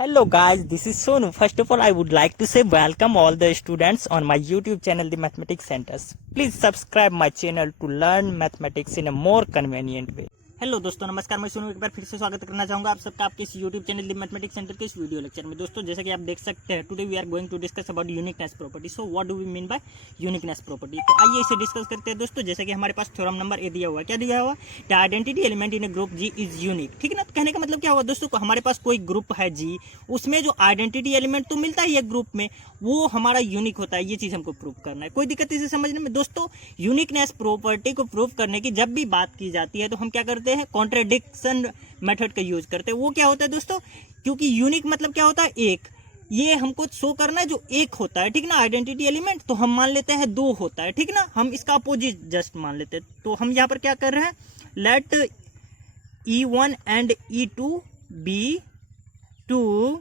Hello guys, this is Sonu. First of all, I would like to say welcome all the students on my YouTube channel, The Mathematics Centers. Please subscribe my channel to learn mathematics in a more convenient way. Hello दोस्तों, नमस्कार। मैं सोनू एक बार फिर से स्वागत करना चाहूंगा आप सबका आपके इस YouTube channel the mathematics centre के इस वीडियो लेक्चर में। दोस्तों, जैसा कि आप देख सकते हैं, today we are going to discuss about uniqueness property. So what do we mean by uniqueness property? तो आइए इसे डिस्कस करते हैं दोस्तों। जैसे कि हमारे पास थ्योरम नंबर ए दिया हुआ है। क्या दिया हुआ? The identity element in a group G is unique. ठीक है ना? तो कहने का मतलब क्या हुआ दोस्तों को, हमारे पास कोई ग्रुप है जी, उसमें जो आइडेंटिटी एलिमेंट तो मिलता ही है ग्रुप में, वो हमारा यूनिक होता है। ये चीज हमको प्रूव करना है। कोई दिक्कत इसे समझने में? दोस्तों, यूनिकनेस प्रॉपर्टी को प्रूव करने की जब भी बात की जाती है तो हम क्या करते हैं? कॉन्ट्रडिक्शन मेथड का यूज करते हैं। वो क्या होता है दोस्तों? क्योंकि यूनिक मतलब क्या होता है? एक। ये हमको शो करना है जो एक होता है, ठीक ना, आइडेंटिटी एलिमेंट। तो हम मान लेते हैं दो होता है, ठीक ना, हम इसका अपोजिट जस्ट मान लेते हैं। तो हम यहाँ पर क्या कर रहे हैं? Let E1 and E2 be two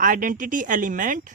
identity element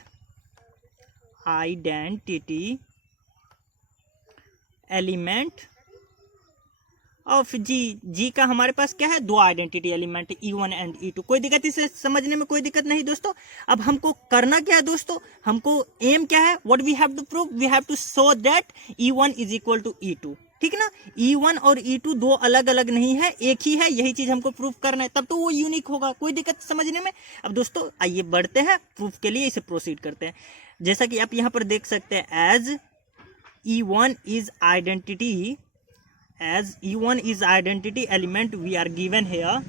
of G का हमारे पास क्या है? दो identity element E1 and E2। कोई दिक्कत इसे समझने में? कोई दिक्कत नहीं दोस्तों। अब हमको करना क्या है दोस्तों? हमको एम क्या है? What we have to prove? We have to show that E1 is equal to E2। ठीक ना? E1 और E2 दो अलग अलग नहीं है, एक ही है। यही चीज हमको प्रूफ करना है, तब तो वो यूनिक होगा। कोई दिक्कत समझने में? अब दोस्तों आइए बढ़ते हैं, प्रूफ के लिए इसे प्रोसीड करते हैं। जैसा कि आप यहाँ पर देख सकते हैं, as E1 is identity element we are given here.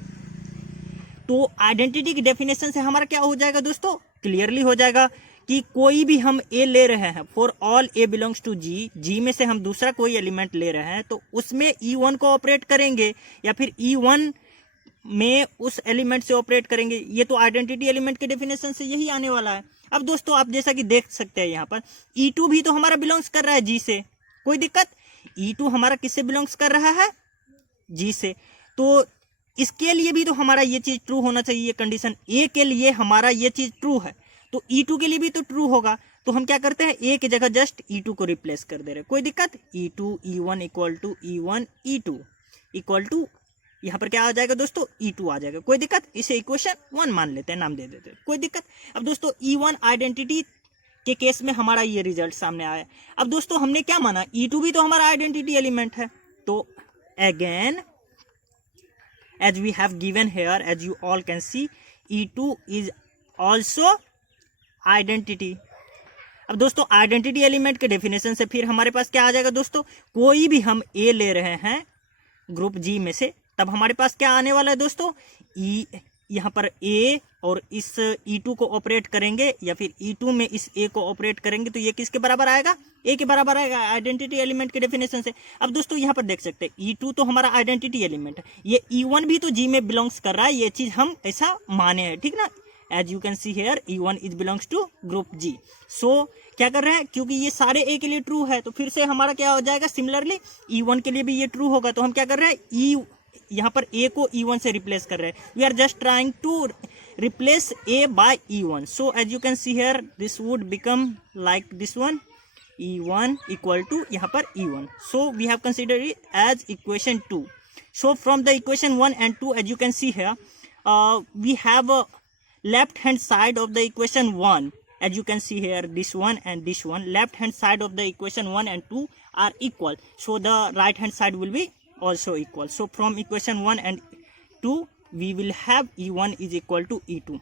तो आइडेंटिटी की डेफिनेशन से हमारा क्या हो जाएगा दोस्तों? क्लियरली हो जाएगा कि कोई भी हम ए ले रहे हैं, for all a belongs to G में से हम दूसरा कोई एलिमेंट ले रहे हैं, तो उसमें E1 को ऑपरेट करेंगे या फिर E1 में उस एलिमेंट से ऑपरेट करेंगे। ये तो आइडेंटिटी एलिमेंट के डेफिनेशन से यही आने वाला है। अब दोस्तों आप जैसा कि देख सकते हैं यहाँ पर E2 भी तो हमारा बिलोंग्स कर रहा है जी से। कोई दिक्कत? E2 हमारा किससे बिलोंग्स कर रहा है? जी से। तो इसके लिए भी तो हमारा ये चीज ट्रू होना चाहिए। कंडीशन ए के लिए हमारा ये चीज ट्रू है, तो E2 के लिए भी तो ट्रू होगा। तो हम क्या करते हैं? ए की जगह जस्ट E2 को रिप्लेस कर दे रहे। कोई दिक्कत? E2 E1 equal to E1 E2 equal to, यहाँ पर क्या आ जाएगा दोस्तों? E2 आ जाएगा। कोई दिक्कत? इसे इक्वेशन 1 मान लेते हैं, नाम दे देते हैं। कोई दिक्कत? अब दोस्तों E1 आइडेंटिटी के केस में हमारा ये रिजल्ट सामने आया। अब दोस्तों हमने क्या माना? E2 भी तो हमारा आइडेंटिटी एलिमेंट है। तो again as we have given here, as you all can see, E2 is also identity। अब दोस्तों आइडेंटिटी एलिमेंट के डेफिनेशन से फिर हमारे पास क्या आ जाएगा दोस्तों? कोई भी हम ए ले रहे हैं ग्रुप जी में से, तब हमारे पास क्या आने वाला है दोस्तों? यहाँ पर ए और इस E2 को ऑपरेट करेंगे या फिर E2 में इस ए को ऑपरेट करेंगे, तो ये किसके बराबर आएगा? ए के बराबर आएगा आइडेंटिटी एलिमेंट के डेफिनेशन से। अब दोस्तों यहाँ पर देख सकते हैं E2 तो हमारा आइडेंटिटी एलिमेंट है, ये E1 भी तो जी में बिलोंग्स कर रहा है। ये चीज हम ऐसा माने हैं, ठीक ना? As you can see here E1 is belongs to group G. So क्या कर रहे हैं? क्योंकि ये सारे ए के लिए ट्रू है, तो फिर से हमारा क्या हो जाएगा? सिमिलरली E1 के लिए भी ये ट्रू होगा। तो हम क्या कर रहे हैं? यहाँ पर ए को E1 से रिप्लेस कर रहे हैं। We are just trying to replace A by E1। So as you can see here this would become like this one, E1 equal to यहाँ पर E1। So we have consider it as equation 2। So from the equation 1 and 2, as you can see here, we have left hand side of the equation 1, as you can see here, this one and this one, left hand side of the equation 1 and 2 are equal, so the right hand side will be also equal. So from equation 1 and 2 we will have E1 is equal to E2.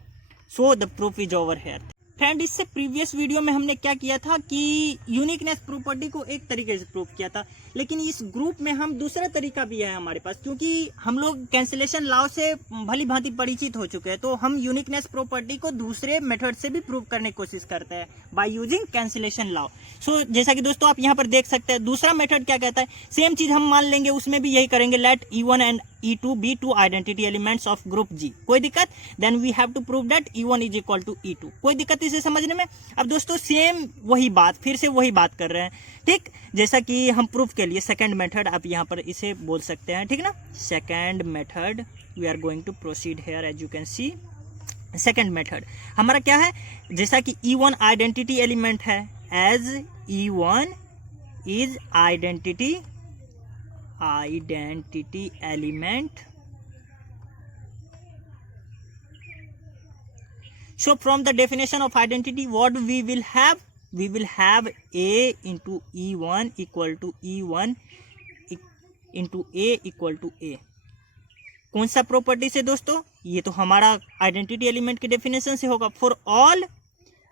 So the proof is over here. Friend, इससे previous video में हमने क्या किया था कि uniqueness property को एक तरीके से प्रूव किया था, लेकिन इस ग्रुप में हम दूसरा तरीका भी है हमारे पास, क्योंकि हम लोग कैंसिलेशन लॉ से भली भांति परिचित हो चुके हैं। तो हम यूनिकनेस प्रॉपर्टी को दूसरे मेथड से भी प्रूव करने की कोशिश करते हैं बाय यूजिंग कैंसिलेशन लॉ। सो जैसा कि दोस्तों आप यहाँ पर देख सकते हैं, दूसरा मेथड क्या कहता है? सेम चीज हम मान लेंगे, उसमें भी यही करेंगे। Let E1 and E2 be two identity elements of group G। कोई दिक्कत? Then we have to prove that E1 is equal to E2। कोई दिक्कत इसे समझने में? अब दोस्तों सेम वही बात, फिर से वही बात कर रहे हैं, ठीक? जैसा कि हम प्रूफ के लिए सेकंड मेथड आप यहाँ पर इसे बोल सकते हैं, ठीक ना? Second method we are going to proceed here. As you can see, second method हमारा क्या है? जैसा कि E1 आइडेंटिटी एलिमेंट है, as E1 is identity element So from the definition of identity, what we will have A into E1 equal to E1 into A equal to A. कौन सा property से दोस्तों? ये तो हमारा आइडेंटिटी एलिमेंट के definition से होगा, for all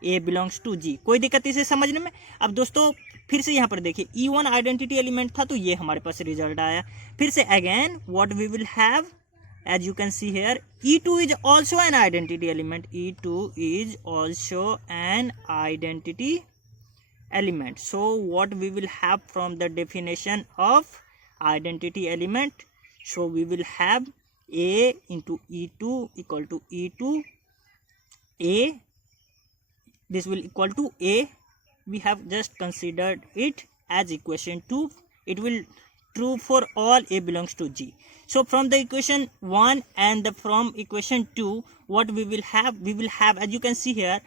A belongs to G। कोई दिक्कत इसे समझने में? अब दोस्तों फिर से यहाँ पर देखिए, E1 आइडेंटिटी एलिमेंट था तो ये हमारे पास रिजल्ट आया। फिर से again what we will have, as you can see here, E2 is also an identity element. E2 is also an identity element. So what we will have from the definition of identity element? So we will have A into E2 equal to E2 A. This will equal to A. We have just considered it as equation 2. It will true for all A belongs to G. So from the equation 1 and from equation 2, what we will have, as you can see here,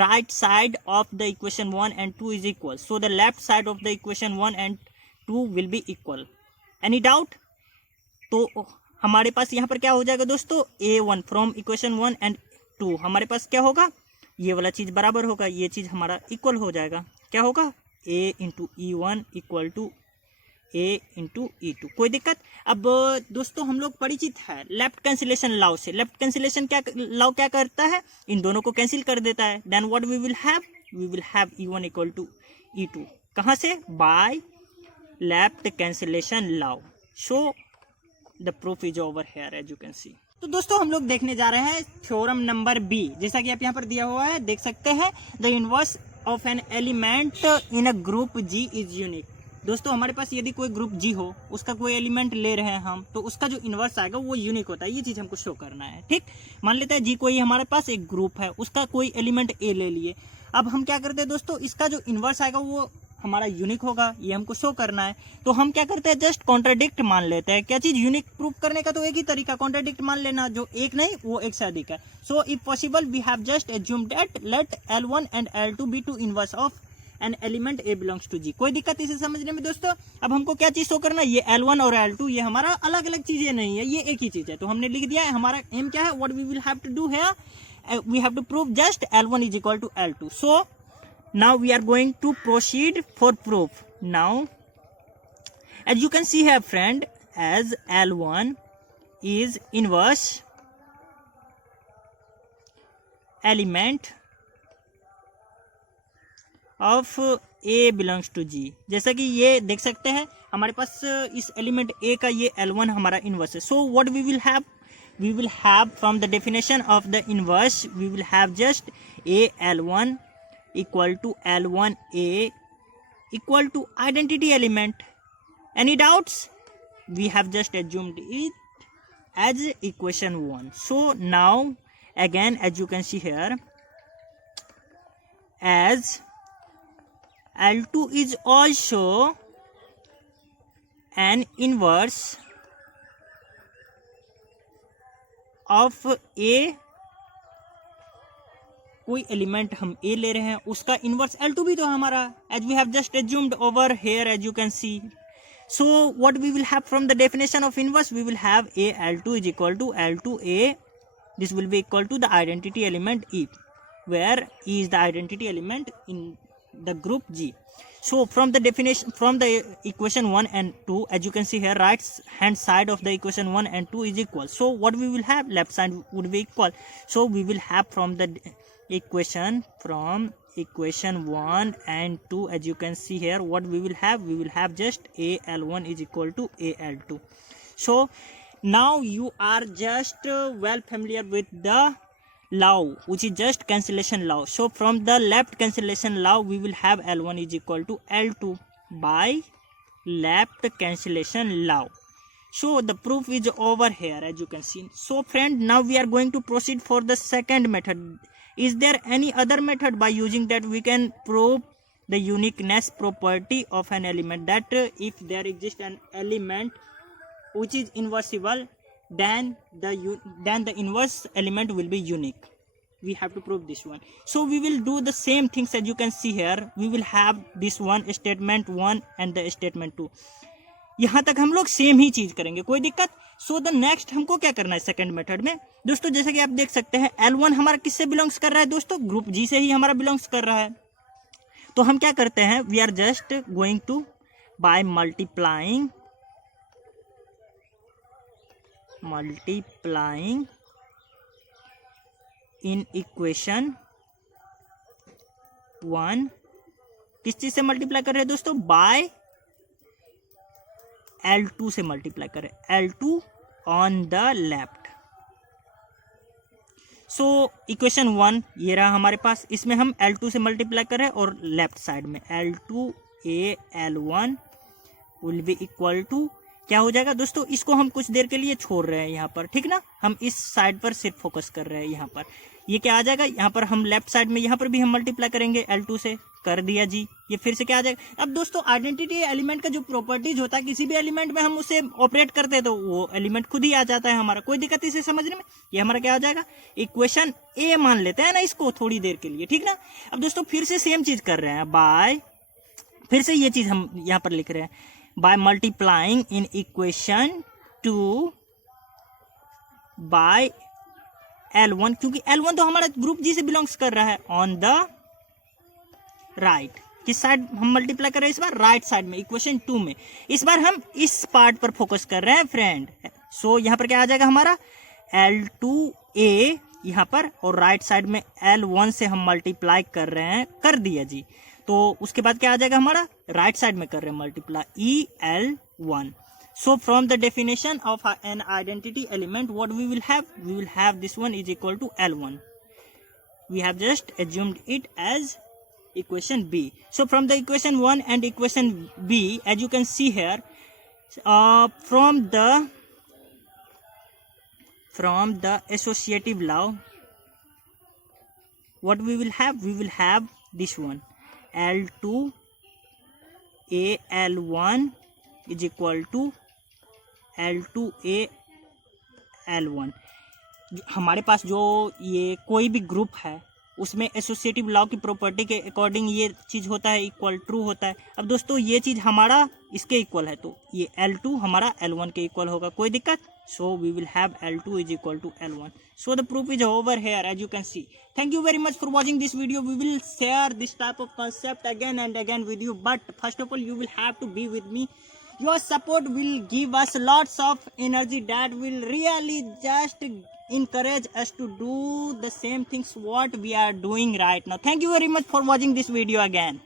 right side of the equation 1 and 2 is equal. So the left side of the equation 1 and 2 will be equal. Any doubt? तो हमारे पास यहाँ पर क्या हो जाएगा दोस्तों, A1 from equation 1 and 2 हमारे पास क्या होगा, ये वाला चीज बराबर होगा, ये चीज हमारा इक्वल हो जाएगा। क्या होगा, A into E1 equal to A into E2। कोई दिक्कत? अब दोस्तों हम लोग परिचित है लेफ्ट कैंसिलेशन लॉ से। लेफ्ट कैंसिलेशन क्या लॉ क्या करता है, इन दोनों को कैंसिल कर देता है। Then what we will have E1 equal to E2। कहाँ से? By left cancellation law. So the proof is over here as you can see. तो दोस्तों हम लोग देखने जा रहे हैं थ्योरम नंबर बी। जैसा कि आप यहाँ पर दिया हुआ है देख सकते हैं, the inverse of an element in a group G is unique. दोस्तों हमारे पास यदि कोई ग्रुप G हो, उसका कोई एलिमेंट ले रहे हैं हम, तो उसका जो इनवर्स आएगा वो यूनिक होता है। ये चीज हमको शो करना है। ठीक, मान लेते हैं G कोई हमारे पास एक ग्रुप है, उसका कोई एलिमेंट A ले लिए। अब हम क्या करते हैं दोस्तों, इसका जो इनवर्स आएगा वो हमारा यूनिक होगा, ये हमको शो करना है। तो हम क्या करते हैं, जस्ट कॉन्ट्राडिक्ट मान लेते हैं। क्या चीज यूनिक प्रूफ करने का तो एक ही तरीका, कॉन्ट्राडिक्ट मान लेना, जो एक नहीं वो एक से अधिक है। So if possible we have just assume that let L1 and L2 be two inverse of an element A belongs to G। कोई दिक्कत इसे समझने में दोस्तों? अब हमको क्या चीज शो करना है, ये L1 और L2 ये हमारा अलग अलग चीजें नहीं है, ये एक ही चीज है। तो हमने लिख दिया है, हमारा एम क्या है, what we will have to do here, we have to prove just L1 is equal to L2। सो now we are going to proceed for proof. Now as you can see here friend, as L1 is inverse element of A belongs to G। जैसा कि ये देख सकते हैं हमारे पास इस element A का ये L1 हमारा इनवर्स है। So what we will have from the definition of the inverse, we will have just A L1 equal to L1A equal to identity element. Any doubts? We have just assumed it as equation 1. So now again as you can see here, as L2 is also an inverse of A, कोई element हम A ले रहे हैं, उसका inverse L2 भी तो हमारा, as we have just assumed over here as you can see. So what we will have from the definition of inverse, we will have A L2 is equal to L2A। This will be equal to the identity element E, where E is the identity element in the group G। So from the definition, from the equation 1 and 2, as you can see here, right hand side of the equation 1 and 2 is equal. So what we will have, left side would be equal. So we will have from the equation 1 and 2, as you can see here, what we will have just A L1 is equal to A L2. So now you are just well familiar with the law, which is just cancellation law. So from the left cancellation law, we will have L1 is equal to L2 by left cancellation law. So the proof is over here as you can see. So friend, now we are going to proceed for the second method. Is there any other method by using that we can prove the uniqueness property of an element, that if there exists an element which is inversible, then the inverse element will be unique. We have to prove this one. So we will do the same things as you can see here. We will have this one, statement 1 and the statement 2. यहाँ तक हम लोग same ही चीज करेंगे, कोई दिक्कत। So the next हमको क्या करना है सेकंड मेथड में दोस्तों, जैसे कि आप देख सकते हैं L1 हमारा किससे बिलोंग्स कर रहा है दोस्तों, ग्रुप जी से ही हमारा बिलोंग्स कर रहा है। तो हम क्या करते हैं, we are just going to by multiplying in equation 1, किस चीज से मल्टीप्लाई कर रहे हैं दोस्तों, बाय L2 से मल्टीप्लाई करें, L2 on the left. So equation 1 ये रहा हमारे पास, इसमें हम L2 से मल्टीप्लाई करें और लेफ्ट साइड में L2A L1 will be equal to क्या हो जाएगा दोस्तों, इसको हम कुछ देर के लिए छोड़ रहे हैं यहाँ पर, ठीक ना, हम इस साइड पर सिर्फ फोकस कर रहे हैं। यहाँ पर ये क्या आ जाएगा, यहाँ पर हम लेफ्ट साइड में यहाँ पर भी हम मल्टीप्लाई करेंगे L2 से, कर दिया जी। ये फिर से क्या आ जाएगा, अब दोस्तों आइडेंटिटी एलिमेंट का जो प्रॉपर्टीज होता है, किसी भी एलिमेंट में हम उसे ऑपरेट करते हैं तो वो एलिमेंट खुद ही आ जाता है हमारा, कोई दिक्कत इसे समझने में। ये हमारा क्या हो जाएगा, इक्वेशन ए मान लेते हैं ना इसको थोड़ी देर के लिए, ठीक ना। अब दोस्तों फिर से सेम चीज कर रहे हैं, बाय, फिर से ये चीज हम यहाँ पर लिख रहे हैं, by multiplying in equation 2 by L1, क्योंकि L1 तो हमारा ग्रुप जी से बिलोंग्स कर रहा है, ऑन द राइट। किस साइड हम मल्टीप्लाई कर रहे हैं इस बार, राइट साइड में, इक्वेशन 2 में। इस बार हम इस पार्ट पर फोकस कर रहे हैं फ्रेंड। सो यहाँ पर क्या आ जाएगा हमारा, L2A यहाँ पर, और राइट साइड में L1 से हम मल्टीप्लाई कर रहे हैं, कर दिया जी। तो उसके बाद क्या आ जाएगा हमारा, राइट साइड में कर रहे हैं multiply EL1। So from the definition of an identity element, what we will have this one is equal to L1. We have just assumed it as equation B. So from the equation 1 and equation B, as you can see here, from the associative law, what we will have this one, L2A L1 is equal to L2A L1। हमारे पास जो ये कोई भी group है उसमें associative law की property के according ये चीज होता है, इक्वल ट्रू होता है। अब दोस्तों ये चीज हमारा इसके इक्वल है, तो ये L2 हमारा L1 के इक्वल होगा, कोई दिक्कत। So we will have L2 is equal to L1। So the proof is over here, as you can see. Thank you very much for watching this video. We will share this type of concept again and again with you, but first of all you will have to be with me. Your support will give us lots of energy that will really just encourage us to do the same things what we are doing right now. Thank you very much for watching this video again.